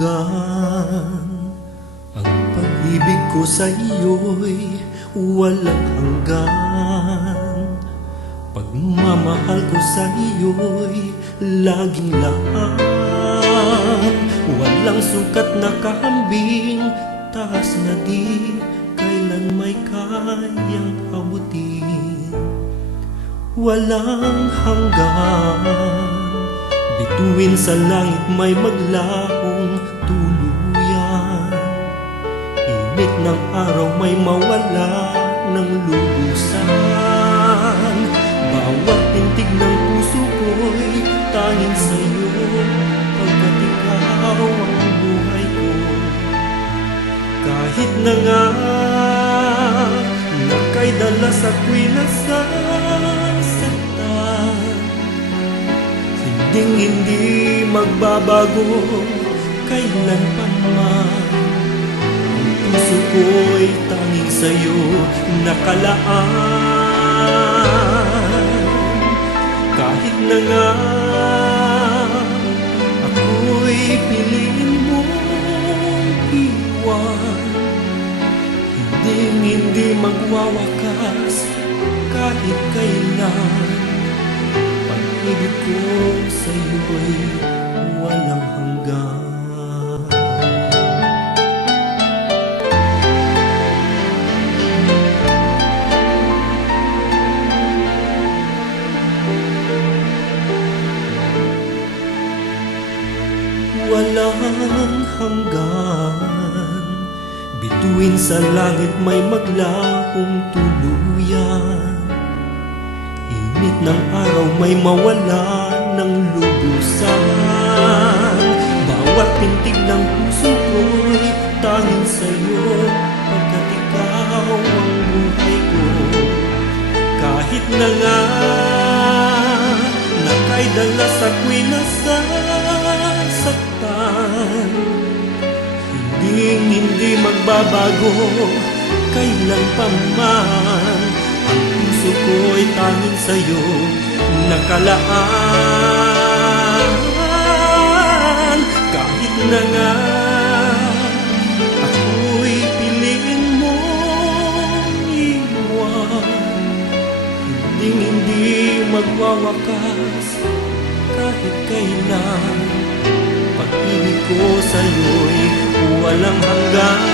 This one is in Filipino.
hanggan. Ang pag-ibig ko sa iyo'y walang hanggan. Pagmamahal ko sa iyo'y laging laan. Walang sukat na kahambing, taas na di kailan may kayang abutin. Walang hanggan, bituin sa langit may maglahong tuluyan. Init ng araw may mawala ng lubusan. Bawat tintig ng puso ko'y tanging sa'yo, pagkat ikaw ang buhay ko. Kahit na nga naka'y dalas ako'y nasasaktan, hindi magbabago kailanman. Ang puso ko'y tanging sa'yo nakalaan. Kahit na nga ako'y piliin mong iwan, hindi magwawakas kahit kailan. Pag-ibig ko sa'yo'y walang hanggan. Walang hanggan, bituin sa langit may maglahong tuluyan. Init ng araw may mawala ng lubusan. Bawat pintig ng puso ko'y tanging sa'yo, pagkat ikaw ang buhay ko. Kahit na nga naka'y dalas ako'y nasasaktan, hindi magbabago kailan pa man. Ang puso ko'y tanging sa'yo nakalaan. Kahit na nga ako'y piliin mong iwan, hindi magwawakas kahit kailan. Pag-ibig ko sa'yo'y walang hanggan.